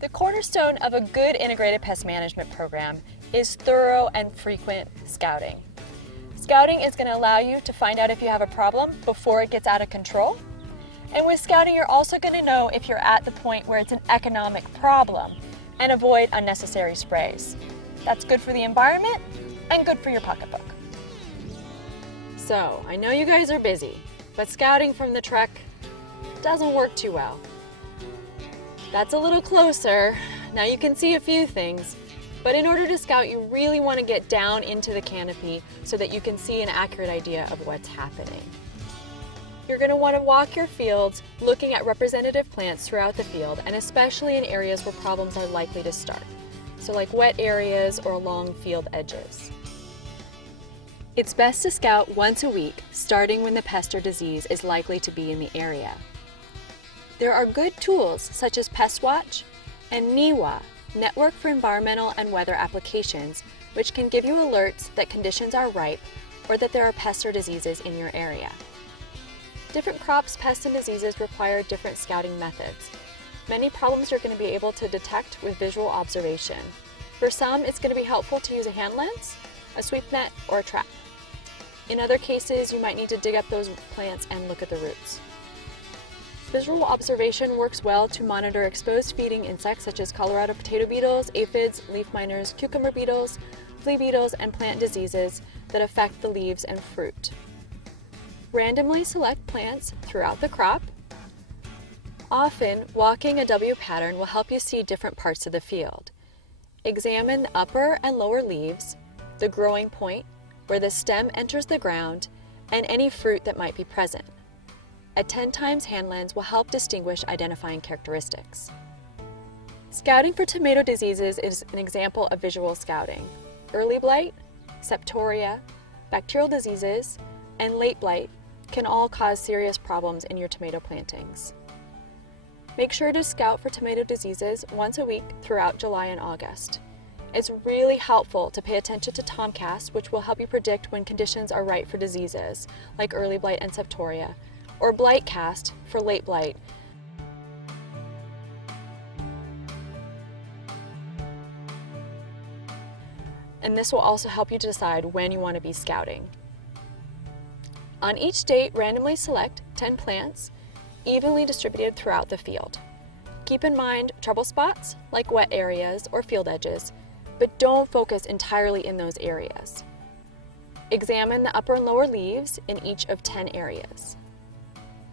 The cornerstone of a good integrated pest management program is thorough and frequent scouting. Scouting is going to allow you to find out if you have a problem before it gets out of control. And with scouting, you're also going to know if you're at the point where it's an economic problem and avoid unnecessary sprays. That's good for the environment and good for your pocketbook. So, I know you guys are busy, but scouting from the truck doesn't work too well. That's a little closer. Now you can see a few things, but in order to scout, you really want to get down into the canopy so that you can see an accurate idea of what's happening. You're going to want to walk your fields looking at representative plants throughout the field, and especially in areas where problems are likely to start, so like wet areas or along field edges. It's best to scout once a week, starting when the pest or disease is likely to be in the area. There are good tools such as PestWatch and NEWA, Network for Environmental and Weather Applications, which can give you alerts that conditions are ripe or that there are pests or diseases in your area. Different crops, pests, and diseases require different scouting methods. Many problems you're going to be able to detect with visual observation. For some, it's going to be helpful to use a hand lens, a sweep net, or a trap. In other cases, you might need to dig up those plants and look at the roots. Visual observation works well to monitor exposed feeding insects such as Colorado potato beetles, aphids, leaf miners, cucumber beetles, flea beetles, and plant diseases that affect the leaves and fruit. Randomly select plants throughout the crop. Often, walking a W pattern will help you see different parts of the field. Examine the upper and lower leaves, the growing point, where the stem enters the ground, and any fruit that might be present. A 10 times hand lens will help distinguish identifying characteristics. Scouting for tomato diseases is an example of visual scouting. Early blight, septoria, bacterial diseases, and late blight can all cause serious problems in your tomato plantings. Make sure to scout for tomato diseases once a week throughout July and August. It's really helpful to pay attention to tomcast, which will help you predict when conditions are right for diseases like early blight and septoria, or blight cast for late blight. And this will also help you decide when you want to be scouting. On each date, randomly select 10 plants, evenly distributed throughout the field. Keep in mind trouble spots, like wet areas or field edges, but don't focus entirely in those areas. Examine the upper and lower leaves in each of 10 areas.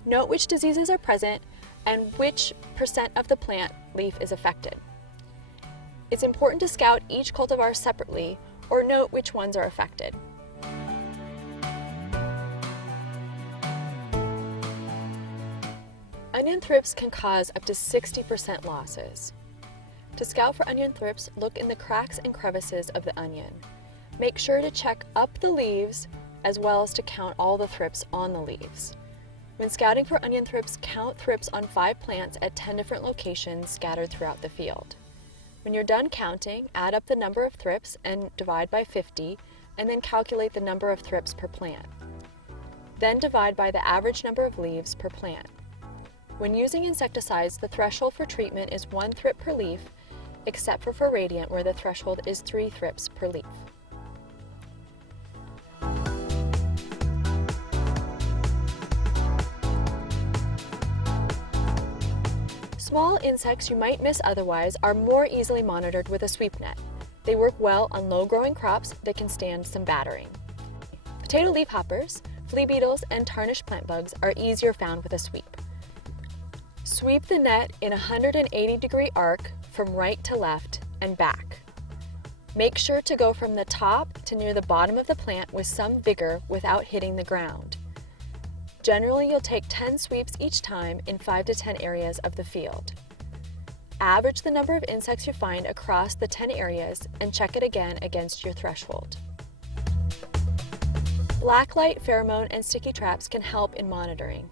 Note which diseases are present and which % of the plant leaf is affected. It's important to scout each cultivar separately or note which ones are affected. Onion thrips can cause up to 60% losses. To scout for onion thrips, look in the cracks and crevices of the onion. Make sure to check up the leaves as well as to count all the thrips on the leaves. When scouting for onion thrips, count thrips on 5 plants at 10 different locations scattered throughout the field. When you're done counting, add up the number of thrips and divide by 50, and then calculate the number of thrips per plant. Then divide by the average number of leaves per plant. When using insecticides, the threshold for treatment is 1 thrip per leaf, except for radiant, where the threshold is 3 thrips per leaf. Small insects you might miss otherwise are more easily monitored with a sweep net. They work well on low-growing crops that can stand some battering. Potato leafhoppers, flea beetles, and tarnished plant bugs are easier found with a sweep. Sweep the net in a 180-degree arc from right to left and back. Make sure to go from the top to near the bottom of the plant with some vigor without hitting the ground. Generally, you'll take 10 sweeps each time in 5 to 10 areas of the field. Average the number of insects you find across the 10 areas and check it again against your threshold. Blacklight, pheromone, and sticky traps can help in monitoring.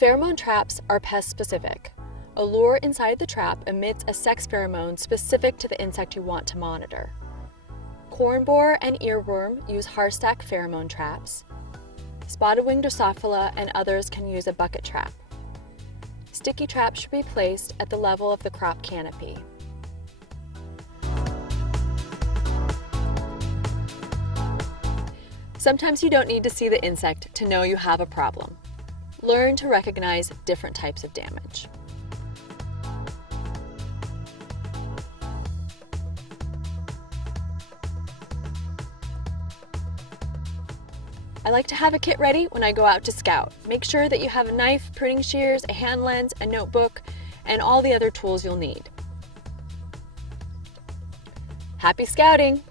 Pheromone traps are pest-specific. A lure inside the trap emits a sex pheromone specific to the insect you want to monitor. Corn borer and earworm use Hartsack pheromone traps. Spotted-winged Drosophila and others can use a bucket trap. Sticky traps should be placed at the level of the crop canopy. Sometimes you don't need to see the insect to know you have a problem. Learn to recognize different types of damage. I like to have a kit ready when I go out to scout. Make sure that you have a knife, pruning shears, a hand lens, a notebook, and all the other tools you'll need. Happy scouting!